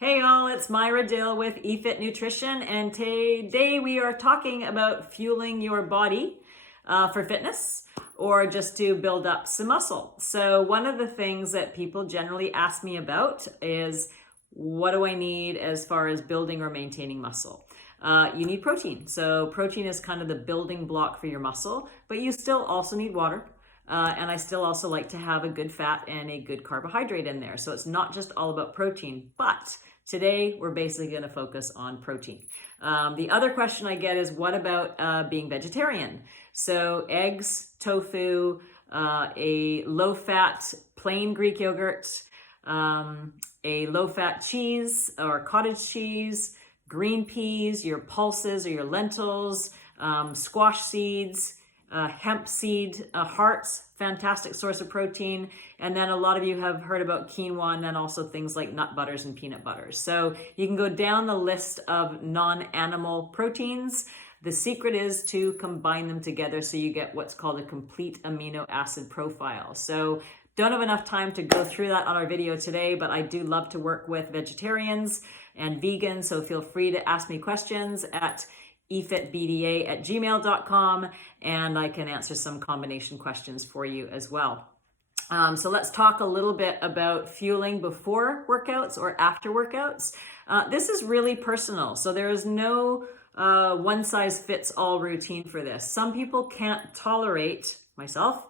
Hey all, it's Myra Dill with EFit Nutrition, and today we are talking about fueling your body for fitness or just to build up some muscle. So one of the things that people generally ask me about is, what do I need as far as building or maintaining muscle? You need protein. So protein is kind of the building block for your muscle, but you still also need water. And I still also like to have a good fat and a good carbohydrate in there. So it's not just all about protein, but today we're basically going to focus on protein. The other question I get is, what about being vegetarian? So eggs, tofu, a low-fat plain Greek yogurt, a low-fat cheese or cottage cheese, green peas, your pulses or your lentils, squash seeds, hemp seed hearts, fantastic source of protein. And then a lot of you have heard about quinoa, and then also things like nut butters and peanut butters. So you can go down the list of non-animal proteins. The secret is to combine them together so you get what's called a complete amino acid profile. So don't have enough time to go through that on our video today, but I do love to work with vegetarians and vegans. So feel free to ask me questions at efitbda@gmail.com, and I can answer some combination questions for you as well. So let's talk a little bit about fueling before workouts or after workouts. This is really personal. So there is no one size fits all routine for this. Some people can't tolerate, myself,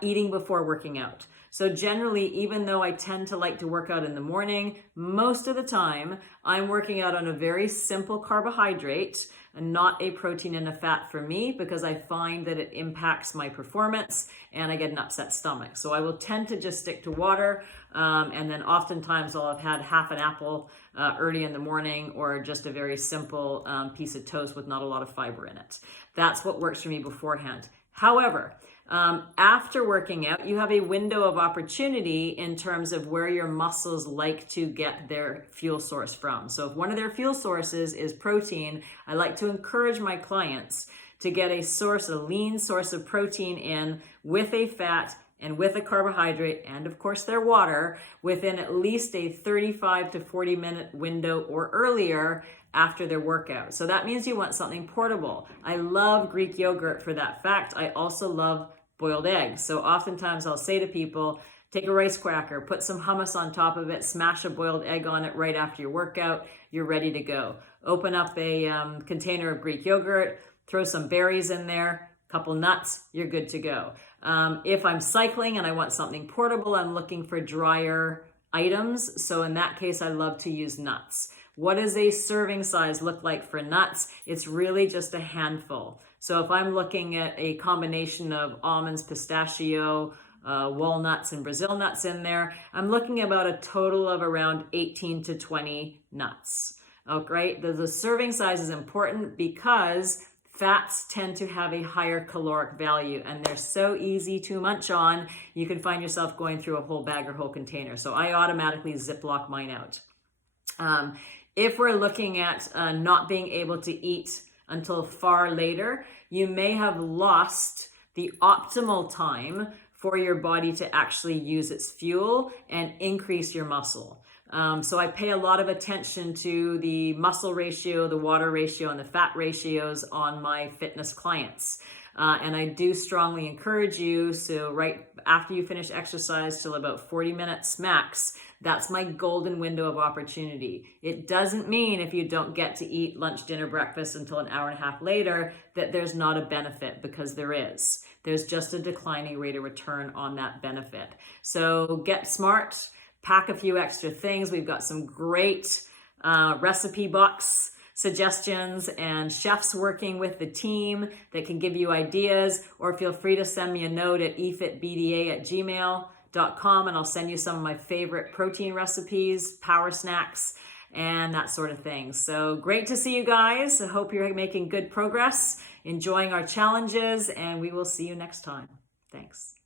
eating before working out. So generally, even though I tend to like to work out in the morning, most of the time I'm working out on a very simple carbohydrate and not a protein and a fat for me, because I find that it impacts my performance and I get an upset stomach. So I will tend to just stick to water, and then oftentimes I'll have had half an apple early in the morning, or just a very simple piece of toast with not a lot of fiber in it. That's what works for me beforehand. However, after working out, you have a window of opportunity in terms of where your muscles like to get their fuel source from. So if one of their fuel sources is protein, I like to encourage my clients to get a lean source of protein in with a fat and with a carbohydrate, and of course their water, within at least a 35 to 40 minute window or earlier after their workout. So that means you want something portable. I love Greek yogurt for that fact. I also love boiled eggs. So oftentimes I'll say to people, take a rice cracker, put some hummus on top of it, smash a boiled egg on it right after your workout, you're ready to go. Open up a container of Greek yogurt, throw some berries in there, couple nuts, you're good to go. If I'm cycling and I want something portable, I'm looking for drier items. So in that case, I love to use nuts. What does a serving size look like for nuts? It's really just a handful. So if I'm looking at a combination of almonds, pistachio, walnuts, and Brazil nuts in there, I'm looking about a total of around 18 to 20 nuts. Okay, the serving size is important because fats tend to have a higher caloric value, and they're so easy to munch on, you can find yourself going through a whole bag or whole container. So I automatically Ziploc mine out. If we're looking at not being able to eat until far later, you may have lost the optimal time for your body to actually use its fuel and increase your muscle. So I pay a lot of attention to the muscle ratio, the water ratio, and the fat ratios on my fitness clients. And I do strongly encourage you, so right after you finish exercise till about 40 minutes max, that's my golden window of opportunity. It doesn't mean if you don't get to eat lunch, dinner, breakfast until an hour and a half later that there's not a benefit, because there is. There's just a declining rate of return on that benefit. So get smart, pack a few extra things. We've got some great recipe box suggestions and chefs working with the team that can give you ideas, or feel free to send me a note at efitbda@gmail.com, and I'll send you some of my favorite protein recipes, power snacks, and that sort of thing. So great to see you guys. I hope you're making good progress, enjoying our challenges, and we will see you next time. Thanks.